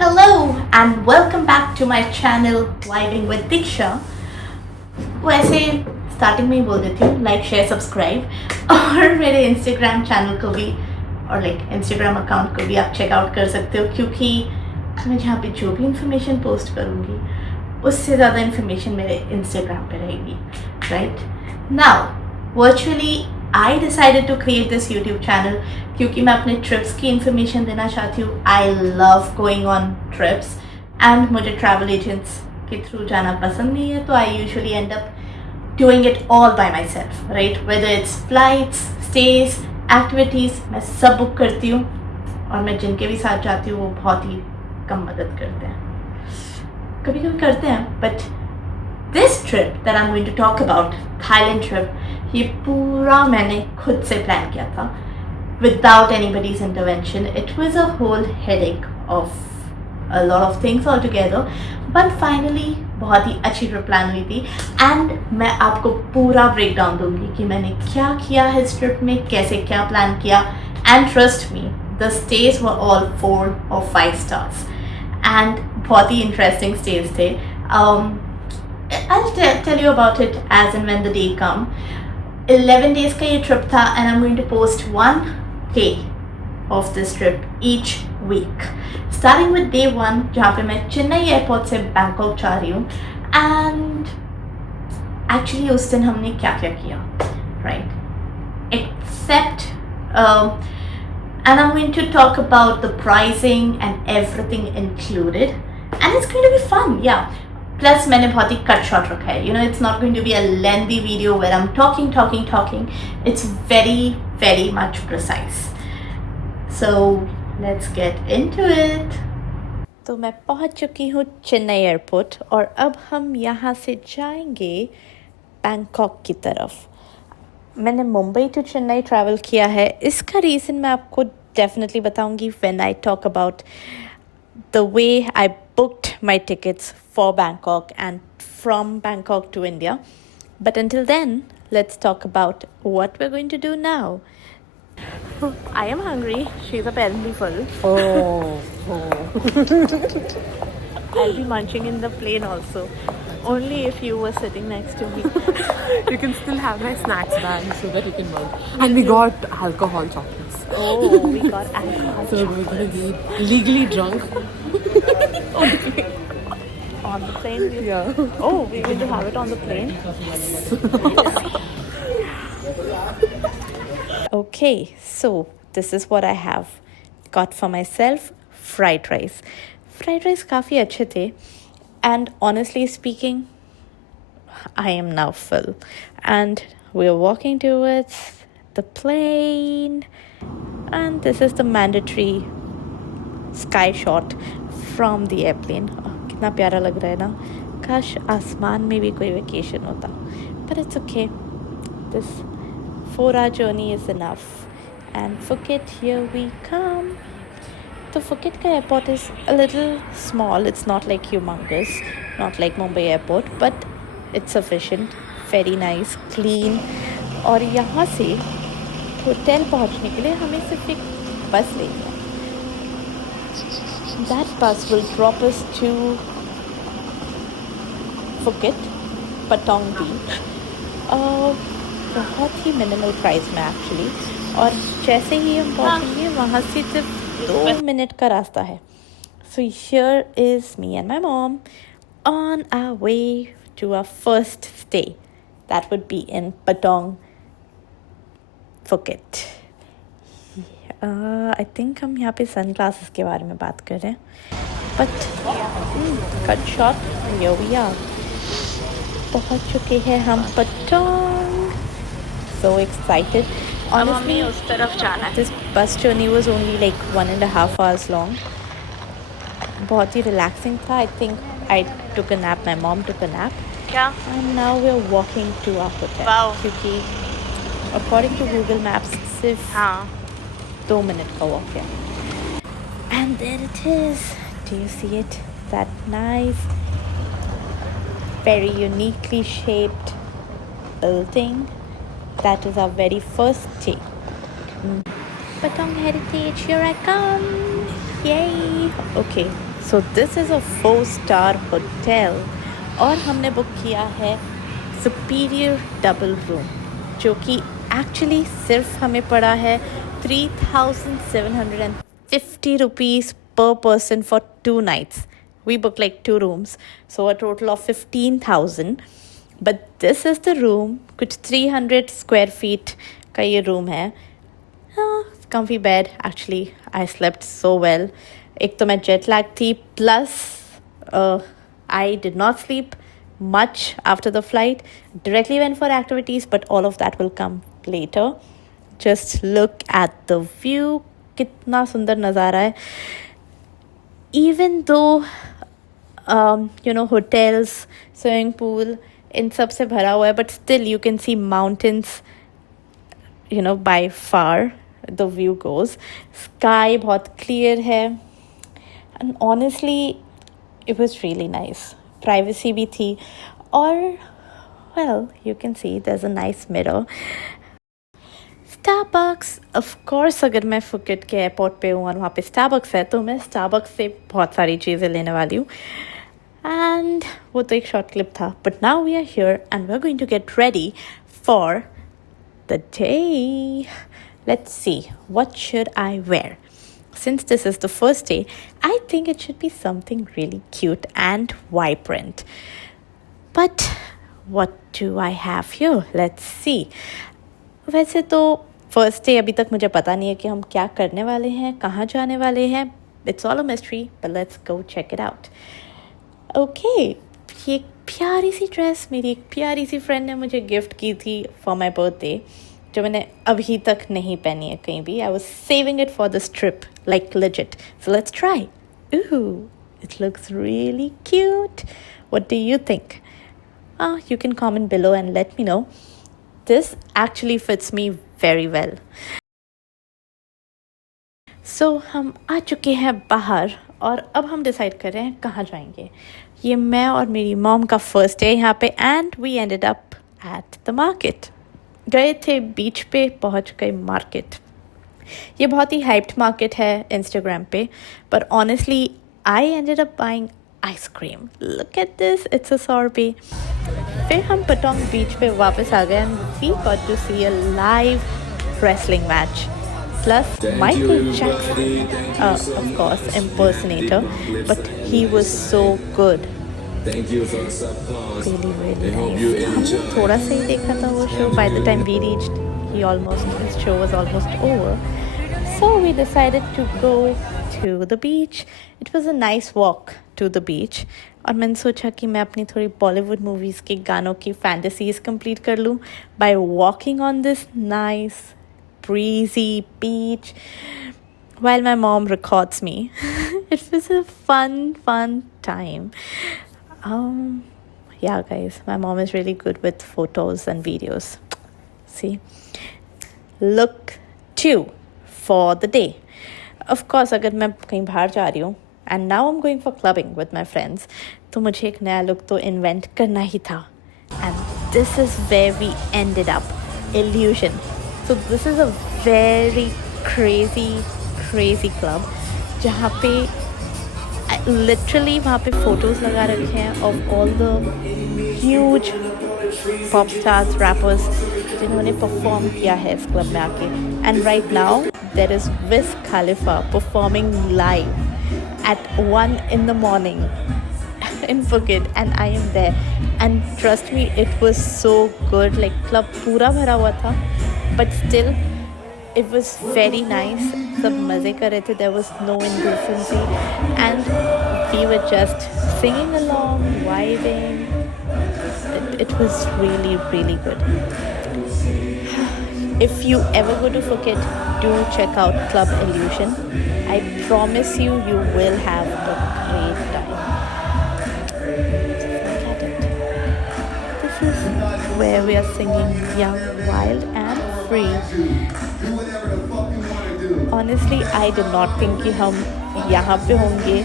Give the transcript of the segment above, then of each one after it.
Hello and welcome back to my channel Vibing with Diksha. वैसे starting में ही बोल देती हूँ लाइक शेयर सब्सक्राइब और मेरे इंस्टाग्राम चैनल को भी और इंस्टाग्राम अकाउंट को भी आप चेकआउट कर सकते हो क्योंकि मैं जहाँ पे जो भी इंफॉर्मेशन पोस्ट करूँगी उससे ज़्यादा इंफॉर्मेशन मेरे इंस्टाग्राम पे रहेगी right now virtually I decided to create this YouTube channel क्योंकि मैं अपने ट्रिप्स की इन्फॉर्मेशन देना चाहती हूँ. I love going on trips and मुझे ट्रैवल एजेंट्स के थ्रू जाना पसंद नहीं है तो I usually end up doing it all by myself right whether it's flights stays activities मैं सब बुक करती हूँ और मैं जिनके भी साथ जाती हूँ वो बहुत ही कम मदद करते हैं. कभी कभी करते हैं but this trip that I am going to talk about Thailand trip ये पूरा मैंने खुद से प्लान किया था without anybody's intervention. It was a whole headache of a lot of things altogether but finally बहुत ही अच्छी ट्रिप प्लान हुई थी एंड मैं आपको पूरा ब्रेक डाउन दूंगी कि मैंने क्या किया है इस ट्रिप में कैसे क्या प्लान किया and trust me the stage were all 4 or 5 stars and बहुत ही इंटरेस्टिंग स्टेज थे. I'll tell you about it as and when the day come. 11 days का ये ट्रिप था and I'm going to post one day of this trip each week. Starting with day 1 जहाँ पे मैं Chennai airport से Bangkok जा रही हूँ and actually उस दिन हमने क्या क्या किया right except and I'm going to talk about the pricing and everything included and it's going to be fun yeah. Plus मैंने बहुत ही कट शॉट रखा है you know it's not going to be a lengthy video where I'm talking. It's very much precise. So let's get into it. तो मैं पहुंच चुकी हूँ Chennai airport और अब हम यहाँ से जाएंगे बैंकॉक की तरफ. मैंने मुंबई टू चेन्नई ट्रैवल किया है इसका रीज़न मैं आपको डेफिनेटली बताऊंगी when I talk about the way I booked my tickets for Bangkok and from Bangkok to India. But until then, let's talk about what we're going to do now. I am hungry. She's apparently full. Oh. I'll be munching in the plane also. Only if you were sitting next to me. You can still have my snacks bag so that you can munch. And we got alcohol chocolates. Oh, we got alcohol. So we're going to be legally drunk. On the plane? Yeah. Oh, we're going to have it on the plane? Okay, so this is what I have got for myself. Fried rice. Fried rice काफ़ी अच्छे थे. And honestly speaking, I am now full. And we're walking towards the plane. And this is the mandatory sky shot from the airplane. कितना प्यारा लग रहा है ना. काश आसमान में भी कोई वेकेशन होता. But it's okay. This 4-hour journey is enough. And Phuket, here we come. The Phuket ka airport is a little small. It's not like humongous, not like Mumbai airport, but it's sufficient. Very nice, clean. और यहाँ से hotel पहुँचने के लिए हमें सिर्फ एक बस लेनी है. That bus will drop us to Phuket, Patong Beach. बहुत ही मिनिमल प्राइस में एक्चुअली. और जैसे ही हम पहुँचेंगे वहाँ से सिर्फ 2 मिनट का रास्ता है. So here is me and my mom on our way to our first stay. That would be in Patong, Phuket. I think हम यहाँ पे सन ग्लासेस के बारे में बात कर रहे हैं. But cut short, here we are. पहुँच चुके हैं हम Patong. So excited. Honestly, उस तरफ जाना है. This bus journey was only like 1.5 hours long. बहुत ही relaxing था. I think I took a nap. My mom took a nap. क्या? And now we're walking to our hotel. Wow. क्योंकि according to Google Maps सिर्फ 2 minute का walk है. And there it is. Do you see it? That nice, very uniquely shaped building. That is our very first day. Patong Heritage, here I come. Yay. Okay, so this is a 4-स्टार hotel और हमने book किया है superior double room, जो कि actually सिर्फ हमें पड़ा है 3,750 rupees per person for 2 nights. We booked like 2 rooms, so a total of 15,000. But this is the room, कुछ 300 square feet का ये room है. Comfy bed, actually I slept so well. एक तो मैं jet lag थी, plus I did not sleep much after the flight. Directly went for activities, but all of that will come later. Just look at the view. कितना सुंदर नज़ारा है. Even though hotels, swimming pool इन सब से भरा हुआ है, but still you can see mountains, by far the view goes. Sky बहुत clear है, and honestly it was really nice. Privacy भी थी, और well, you can see there's a nice mirror. Starbucks, of course, अगर मैं Phuket के airport पे हूँ और वहाँ पे Starbucks है, तो मैं Starbucks से बहुत सारी चीज़ें लेने वाली हूँ. And वो तो एक शॉर्ट क्लिप था. But now we are here and we're going to get ready for the day. Let's see, what should I wear? Since this is the first day, I think it should be something really cute and vibrant. But what do I have here? Let's see. वैसे तो first day अभी तक मुझे पता नहीं है कि हम क्या करने वाले हैं, कहाँ जाने वाले हैं. It's all a mystery, but let's go check it out. Okay, ये एक प्यारी सी ड्रेस मेरी एक प्यारी सी फ्रेंड ने मुझे गिफ्ट की थी फॉर माई बर्थडे, जो मैंने अभी तक नहीं पहनी है कहीं भी. I was saving it for this trip, like legit. So let's try. Ooh, it looks really cute. What do you think? You can comment below and let me know. This actually fits me very well. So हम आ चुके हैं बाहर और अब हम decide कर रहे हैं कहाँ जाएंगे. ये मैं और मेरी मॉम का फर्स्ट डे यहाँ पे, and we ended up at the market. गए थे बीच पे, पहुँच गए मार्केट. ये बहुत ही हाइप्ड मार्केट है इंस्टाग्राम पे, पर honestly I ended up buying ice cream. Look at this, it's a sorbet. फिर हम पटोंग बीच पे वापस आ गए and we got to see a live wrestling match. Plus Michael Jackson, of course, impersonator, but he was so good. Really, really nice. हमने थोड़ा सा ही देखा था वो show. By the time we reached, his show was almost over. So we decided to go to the beach. It was a nice walk to the beach. और मैंने सोचा कि मैं अपनी थोड़ी बॉलीवुड मूवीज़ के गानों की फैंटेसीज़ कंप्लीट कर लूँ by walking on this nice breezy beach while my mom records me. It was a fun time. Yeah guys, my mom is really good with photos and videos. See, look 2 for the day. Of course, अगर मैं कहीं बाहर जा रही हूँ and now I'm going for clubbing with my friends, तो मुझे एक नया लुक तो इन्वेंट करना ही था. And this is where we ended up. Illusion. So this is a very crazy club जहाँ पे literally वहाँ पे photos लगा रखे हैं of all the huge pop stars, rappers जिन्होंने perform किया है इस club में आके. And right now there is Wiz Khalifa performing live at 1 in the morning in Phuket, and I am there, and trust me, it was so good. Like club पूरा भरा हुआ था, but still it was very nice. सब मज़े कर रहे थे. There was no indecency, and we were just singing along, vibing. It was really good. If you ever go to Phuket, do check out Club Illusion. I promise you will have a great time. This is where we are singing Young, Wild and Free. Honestly, I did not think कि हम यहाँ पे होंगे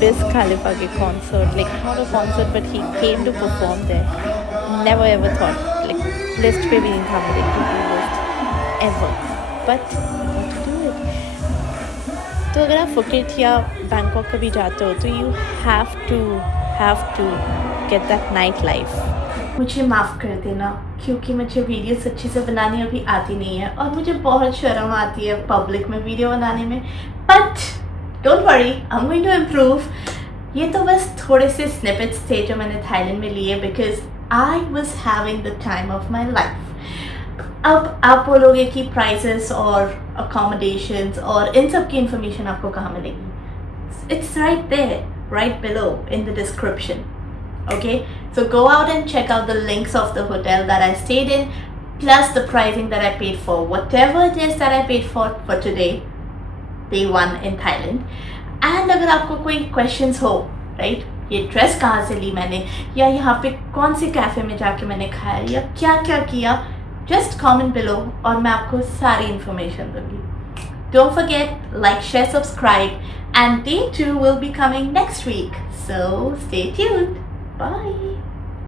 Wiz Khalifa के concert. Like not a concert, but he came to perform there. Never ever thought. Like list पे भी नहीं था मेरे to-do list ever. But I got to do it. तो अगर आप फुकेट या बैंकॉक कभी जाते हो तो you have to get that night life. मुझे माफ़ कर देना क्योंकि मुझे वीडियोस अच्छे से बनानी अभी आती नहीं है और मुझे बहुत शर्म आती है पब्लिक में वीडियो बनाने में, but don't worry, I am going to improve. ये तो बस थोड़े से स्निपेट्स थे जो मैंने थाईलैंड में लिए because I was having the time of my life. अब आप बोलोगे कि प्राइसेस और अकोमोडेशंस और इन सब की इंफॉर्मेशन आपको कहाँ मिलेगी? It's right there, right below in the description. Okay, so go out and check out the links of the hotel that I stayed in, plus the pricing that I paid for whatever it is that I paid for today, day 1 in Thailand. And अगर आपको कोई questions हो, right, ये dress कहाँ से ली मैंने, या यहाँ पे कौन से कैफ़े में जाके मैंने खाया, या क्या क्या किया, just comment below और मैं आपको सारी information दूँगी. Don't forget, like, share, subscribe, and day 2 will be coming next week. So stay tuned. Bye.